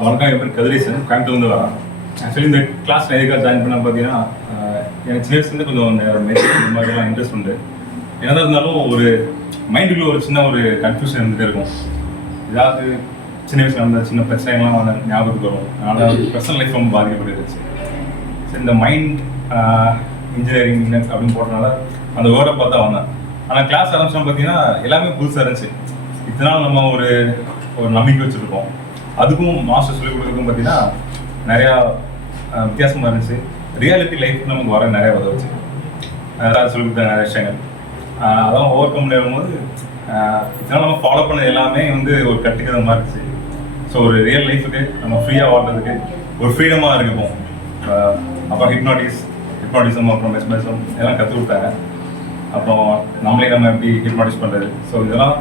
வணக்கம் என் பேர் கதிரேசன் கோயம்புத்தூர்லேருந்து வரேன். ஆக்சுவலி இந்த கிளாஸ் நான் எதுக்காக ஜாயின் பண்ண பார்த்தீங்கன்னா எனக்கு சின்ன வயசுலேருந்து கொஞ்சம் இந்த மாதிரிலாம் இன்ட்ரெஸ்ட் உண்டு. என்னதான் இருந்தாலும் ஒரு மைண்டுக்குள்ள ஒரு சின்ன ஒரு கன்ஃபியூஷன் இருந்துகிட்டே இருக்கும். ஏதாவது சின்ன வயசுல நடந்த சின்ன பிரச்சனைகள்லாம் ஞாபகத்துக்கு வரும். அதனால் பர்சனல் லைஃப் ரொம்ப பாதிக்கப்பட்டுருச்சு சரி இந்த மைண்ட் இன்ஜினியரிங் அப்படின்னு போட்டனால அந்த வேர்டை பார்த்தா வந்தேன். ஆனால் கிளாஸ் ஆரம்பிச்சோம் பார்த்தீங்கன்னா எல்லாமே புதுசாக இருந்துச்சு. இத்தனை நாள் நம்ம ஒரு ஒரு நம்பிக்கை வச்சுருக்கோம். அதுக்கும் மாஸ்டர் சொல்லிக் கொடுக்குறதுக்கும் பார்த்தீங்கன்னா நிறையா வித்தியாசமாக இருந்துச்சு. ரியாலிட்டி லைஃப் நமக்கு வர நிறைய உதவுச்சு அதாவது சொல்லிக் கொடுத்த நிறைய விஷயங்கள். அதெல்லாம் ஓவர் கம் போது இதெல்லாம் நம்ம ஃபாலோ பண்ணது எல்லாமே வந்து ஒரு கட்டுக்கிற மாதிரி இருந்துச்சு. ஸோ ஒரு ரியல் லைஃபுக்கு நம்ம ஃப்ரீயாக வாழ்றதுக்கு ஒரு ஃப்ரீடமாக இருக்கும் அப்புறம் ஹிப்னாட்டிஸ் ஹிப்னாட்டிசம் அப்புறம் மெஸ்மரிசம் இதெல்லாம் கற்றுக் கொடுத்தாங்க. அப்புறம் நம்மளே நம்ம எப்படி ஹிப்னாட்டிஸ் பண்ணுறது ஸோ இதெல்லாம்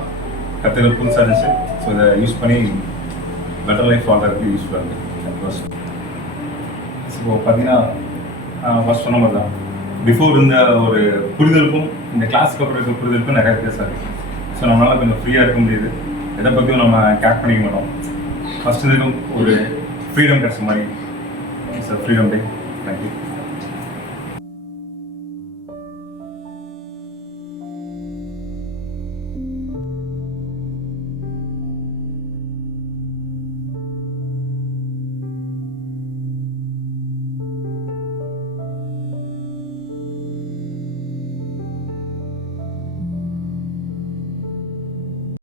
கற்றுக்கிறது புதுசாக இருந்துச்சு. ஸோ இதை யூஸ் பண்ணி பெட்டர் லைஃப் வாழ்றதுக்கு யூஸ்ஃபுல்லாக இருக்குது இப்போ பார்த்தீங்கன்னா ஃபர்ஸ்ட் சொன்ன மாதிரி தான். பிஃபோர் இருந்த ஒரு புரிதலுக்கும் இந்த கிளாஸுக்கு அப்புறம் இருக்க புரிதலுக்கும் நிறைய வித்தியாசம் இருக்குது ஸோ நம்மளால் கொஞ்சம் ஃப்ரீயாக இருக்க முடியுது. எதை பற்றியும் நம்ம கேட் பண்ணிக்க மாட்டோம். ஃபர்ஸ்ட் இதுக்கும் ஒரு ஃப்ரீடம் கிடைச்ச மாதிரி. Sir freedom day thank you